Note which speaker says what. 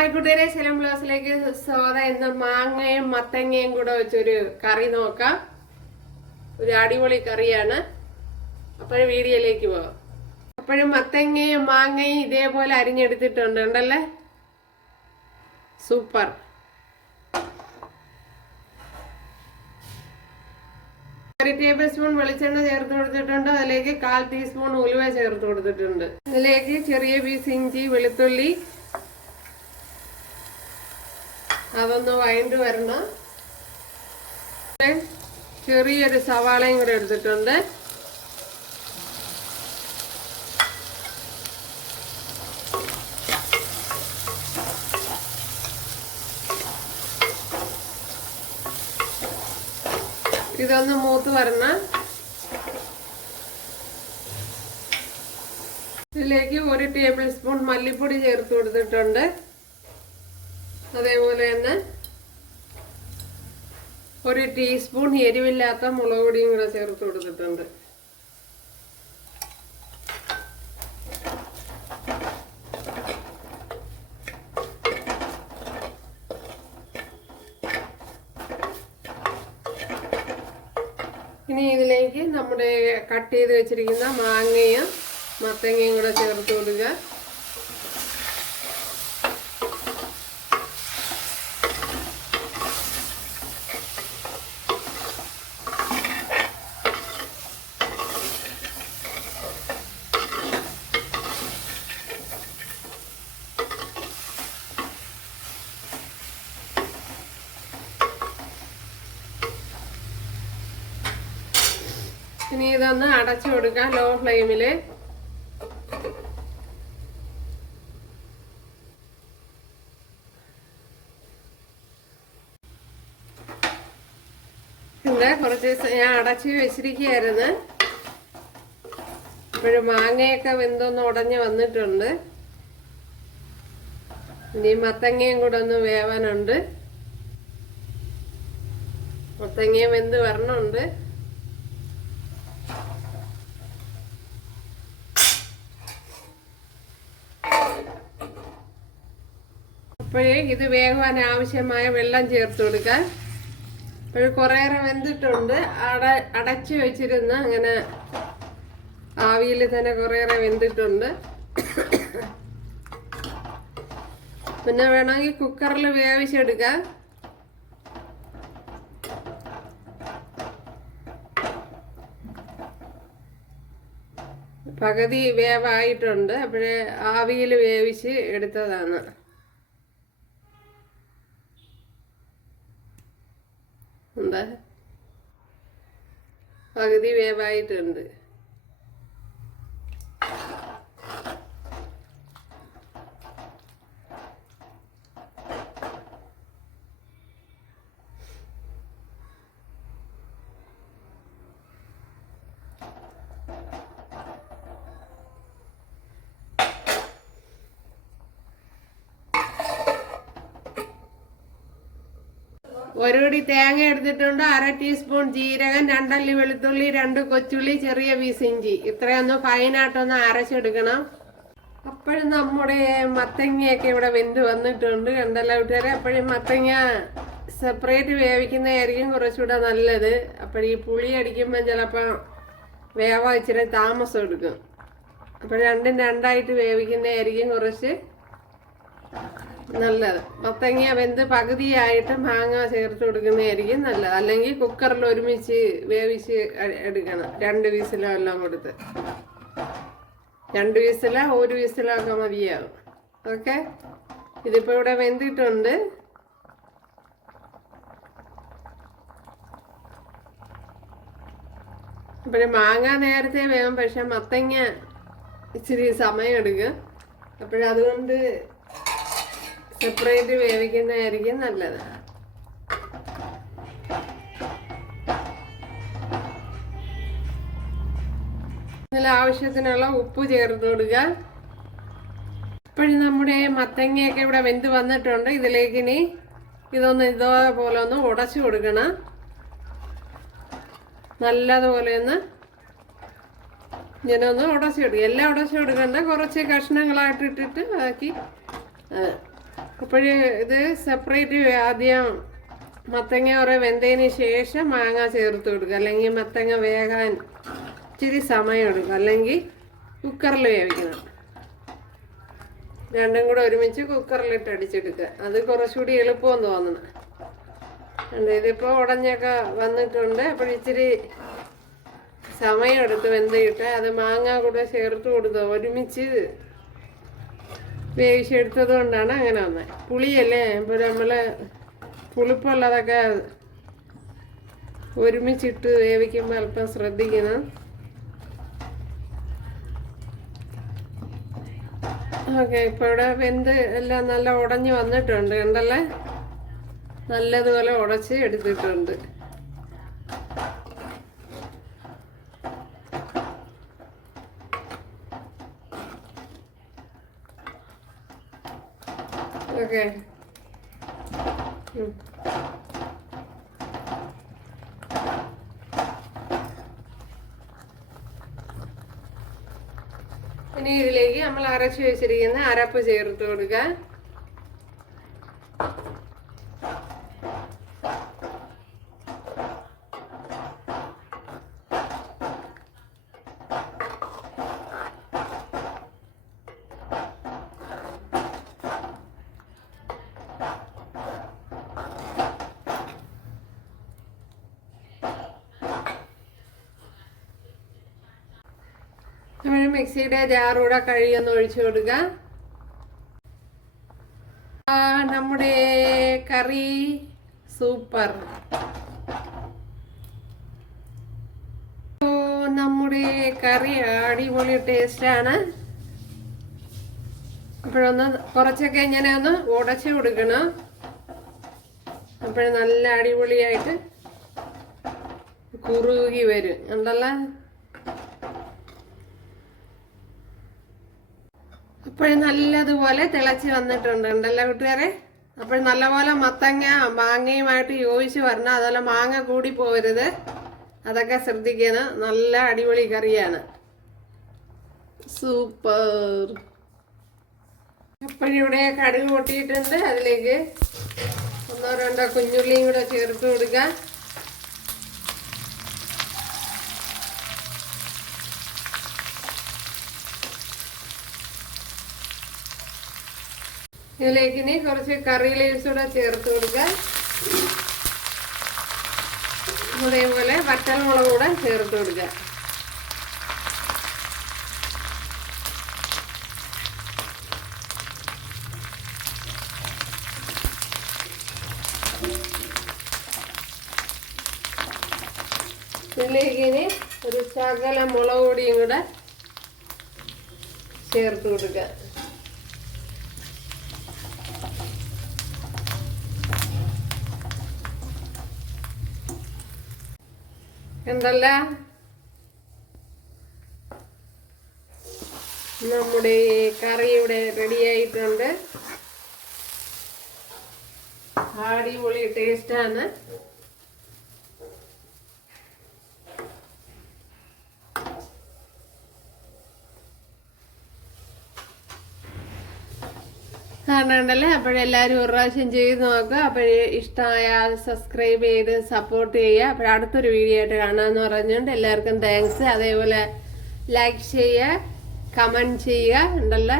Speaker 1: കൂട്ടുകാരെ ശലം ബ്ലൗസിലേക്ക് സ്വാഗതം. ഇന്ന് മാങ്ങയും മത്തങ്ങയും കൂടെ വെച്ചൊരു കറി നോക്കാം. ഒരു അടിപൊളി കറിയാണ്. അപ്പോഴും വീഡിയോയിലേക്ക് പോവാം. അപ്പോഴും മത്തങ്ങയും മാങ്ങയും ഇതേപോലെ അരിഞ്ഞെടുത്തിട്ടുണ്ട് ഉണ്ടല്ലേ സൂപ്പർ. ഒരു ടേബിൾ സ്പൂൺ വെളിച്ചെണ്ണ ചേർത്ത് കൊടുത്തിട്ടുണ്ട്. അതിലേക്ക് കാൽ ടീസ്പൂൺ ഉലുവ ചേർത്ത് കൊടുത്തിട്ടുണ്ട്. അതിലേക്ക് ചെറിയ പീസ് ഇഞ്ചി വെളുത്തുള്ളി അതൊന്ന് വഴണ്ട് വരണം. ചെറിയൊരു സവാളയും കൂടെ എടുത്തിട്ടുണ്ട്. ഇതൊന്ന് മൂത്ത് വരണം. ഇതിലേക്ക് ഒരു ടേബിൾ സ്പൂൺ മല്ലിപ്പൊടി ചേർത്ത് കൊടുത്തിട്ടുണ്ട്. അതേപോലെ തന്നെ ഒരു ടീസ്പൂൺ എരിവില്ലാത്ത മുളക് പൊടിയും കൂടെ ചേർത്ത് കൊടുത്തിട്ടുണ്ട്. ഇനി ഇതിലേക്ക് നമ്മുടെ കട്ട് ചെയ്ത് വെച്ചിരിക്കുന്ന മാങ്ങയും മത്തങ്ങയും കൂടെ ചേർത്ത് കൊടുക്കുക. ഇതൊന്ന് അടച്ചു കൊടുക്കാം ലോ ഫ്ലെയിമിൽ ഇവിടെ കുറച്ച് ഞാൻ അടച്ച് വെച്ചിരിക്കുകയായിരുന്നു. ഇപ്പോഴും മാങ്ങയൊക്കെ വെന്തൊന്ന് ഉടഞ്ഞ് വന്നിട്ടുണ്ട്. ഇനി മത്തങ്ങയും കൂടെ ഒന്ന് വേവാനുണ്ട്. മത്തങ്ങയും വെന്ത് വരണുണ്ട്. അപ്പോഴേ ഇത് വേകുവാൻ ആവശ്യമായ വെള്ളം ചേർത്ത് കൊടുക്കാൻ. അപ്പോൾ കുറേയേറെ വെന്തിട്ടുണ്ട്. അട അടച്ചു വെച്ചിരുന്ന് അങ്ങനെ ആവിയിൽ തന്നെ കുറേയേറെ വെന്തിട്ടുണ്ട്. പിന്നെ വേണമെങ്കിൽ കുക്കറിൽ വേവിച്ചെടുക്കാം. പകുതി വേവായിട്ടുണ്ട്. അപ്പോഴേ ആവിയിൽ വേവിച്ച് എടുത്തതാണ്. പകുതി വേവായിട്ടുണ്ട്. ഒരു പിടി തേങ്ങ എടുത്തിട്ടുണ്ട് അര ടീസ്പൂൺ ജീരകം രണ്ടല്ലി വെളുത്തുള്ളി രണ്ട് കൊച്ചുള്ളി ചെറിയ പീസ് ഇത്രയൊന്ന് ഫൈനായിട്ടൊന്ന് അരച്ചെടുക്കണം. അപ്പോഴും നമ്മുടെ മത്തങ്ങയൊക്കെ ഇവിടെ വെന്ത് വന്നിട്ടുണ്ട്. കണ്ടല്ലോ കൂട്ടുകാരെ അപ്പോഴും മത്തങ്ങ സെപ്പറേറ്റ് വേവിക്കുന്നതായിരിക്കും കുറച്ചുകൂടെ നല്ലത്. അപ്പോൾ ഈ പുളി അടിക്കുമ്പോൾ ചിലപ്പോൾ വേവ ഇച്ചിരി താമസം എടുക്കും. അപ്പോൾ രണ്ടും രണ്ടായിട്ട് വേവിക്കുന്നതായിരിക്കും കുറച്ച് നല്ലത്. മത്തങ്ങ വെന്ത് പകുതിയായിട്ട് മാങ്ങ ചേർത്ത് കൊടുക്കുന്നതായിരിക്കും നല്ലത്. അല്ലെങ്കിൽ കുക്കറിൽ ഒരുമിച്ച് വേവിച്ച് എടുക്കണം. രണ്ട് വീസിലോ എല്ലാം കൊടുത്ത്. രണ്ട് വീസിലോ ഒരു വീസിലോ ഒക്കെ മതിയാവും. ഓക്കെ? ഇതിപ്പോൾ ഇവിടെ വെന്തിട്ടുണ്ട്. അപ്പോഴും മാങ്ങ നേരത്തെ വേവും പക്ഷെ മത്തങ്ങ ഇച്ചിരി സമയം എടുക്കും. അപ്പോഴതുകൊണ്ട് സെപ്പറേറ്റ് വേവിക്കുന്നതായിരിക്കും നല്ലത്. ഇതിൽ ആവശ്യത്തിനുള്ള ഉപ്പ് ചേർത്ത് കൊടുക്കുക ഇപ്പോഴും നമ്മുടെ മത്തങ്ങയൊക്കെ ഇവിടെ വെന്ത് വന്നിട്ടുണ്ട്. ഇതിലേക്ക് ഇനി ഇതൊന്ന് ഇതേപോലെ ഒന്ന് ഉടച്ചു കൊടുക്കണം. നല്ലതുപോലെ ഒന്ന് ഇങ്ങനെ ഒന്ന് ഉടച്ചു കൊടുക്കുക എല്ലാം ഉടച്ചു കൊടുക്കണ്ട. കുറച്ച് കഷ്ണങ്ങളായിട്ട് ഇട്ടിട്ട് ബാക്കി ആ, അപ്പോഴ് ഇത് സെപ്പറേറ്റ് ആദ്യം മത്തങ്ങ കുറെ വെന്തതിന് ശേഷം മാങ്ങ ചേർത്ത് കൊടുക്കുക അല്ലെങ്കിൽ മത്തങ്ങ വേകാൻ ഇച്ചിരി സമയം എടുക്കുക അല്ലെങ്കിൽ കുക്കറിൽ വേവിക്കണം. രണ്ടും കൂടെ ഒരുമിച്ച് കുക്കറിലിട്ട് അടിച്ചെടുക്കുക അത് കുറച്ചുകൂടി എളുപ്പമെന്ന് തോന്നുന്നു ഉണ്ട് ഇതിപ്പോൾ ഉടഞ്ഞൊക്കെ വന്നിട്ടുണ്ട്. അപ്പോൾ ഇച്ചിരി സമയം എടുത്ത് അത് മാങ്ങ കൂടെ ചേർത്ത് കൊടുത്ത്. ഒരുമിച്ച് വേവിച്ചെടുത്തത് കൊണ്ടാണ് അങ്ങനെ വന്നത് പുളിയല്ലേ? ഇപ്പോൾ നമ്മൾ പുളിപ്പുള്ളതൊക്കെ ഒരുമിച്ചിട്ട് വേവിക്കുമ്പോൾ അല്പം ശ്രദ്ധിക്കണം. ഓക്കെ ഇപ്പോൾ ഇവിടെ വെന്ത് എല്ലാം നല്ല ഉടഞ്ഞ് വന്നിട്ടുണ്ട് കണ്ടല്ലേ? നല്ലതുപോലെ ഉടച്ച് എടുത്തിട്ടുണ്ട്. ഓക്കെ ഉം. ഇനി ഇതിലേക്ക് നമ്മൾ അരച്ചു വെച്ചിരിക്കുന്ന അരപ്പ് ചേർത്ത് കൊടുക്കുക നമ്മൾ മിക്സിയുടെ ജാറൂടെ കഴുകിയൊന്ന് ഒഴിച്ചു കൊടുക്കുക ആ, നമ്മുടെ കറി സൂപ്പർ. നമ്മുടെ കറി അടിപൊളി ടേസ്റ്റാണ്. അപ്പോഴൊന്ന് കുറച്ചൊക്കെ ഇങ്ങനെ ഒന്ന് ഉടച്ചു കൊടുക്കണം. അപ്പോഴും നല്ല അടിപൊളിയായിട്ട് കുറുകി വരും. ഉണ്ടല്ലോ അപ്പോഴും നല്ലതുപോലെ തിളച്ച് വന്നിട്ടുണ്ട്. ഉണ്ടല്ലോ കൂട്ടുകാരെ? അപ്പോൾ നല്ലപോലെ മത്തങ്ങ മാങ്ങയുമായിട്ട് യോജിച്ച് വരണം. അതുപോലെ മാങ്ങ കൂടി പോകരുത് അതൊക്കെ ശ്രദ്ധിക്കണം. നല്ല അടിപൊളി കറിയാണ്. സൂപ്പർ. അപ്പോഴിവിടെ കടുക് പൊട്ടിയിട്ടുണ്ട്. അതിലേക്ക് ഒന്നോ രണ്ടോ കുഞ്ഞുള്ളിയും കൂടെ ചേർത്ത് കൊടുക്കുക ഇതിലേക്ക് ഇനി കുറച്ച് കറി ലീവ്സ് കൂടെ ചേർത്ത് കൊടുക്കാം അതേപോലെ വറ്റൽമുളക് കൂടെ ചേർത്ത് കൊടുക്കാം ഇതിലേക്ക് ഇനി ഒരു ശകല മുളക് പൊടിയും കൂടെ ചേർത്ത് കൊടുക്കുക. എന്തല്ല? നമ്മുടെ കറി ഇവിടെ റെഡി ആയിട്ടുണ്ട്. അടിപൊളി ടേസ്റ്റാണ് കാണണ്ടല്ലേ അപ്പോഴെല്ലാവരും ഒരു പ്രാവശ്യം ചെയ്ത് നോക്കുക. അപ്പോൾ ഇഷ്ടമായാൽ സബ്സ്ക്രൈബ് ചെയ്ത് സപ്പോർട്ട് ചെയ്യുക. അപ്പോൾ അടുത്തൊരു വീഡിയോ ആയിട്ട് കാണാമെന്ന് പറഞ്ഞുകൊണ്ട് എല്ലാവർക്കും താങ്ക്സ് അതേപോലെ ലൈക്ക് ചെയ്യുക കമന്റ് ചെയ്യുക ഉണ്ടല്ലോ?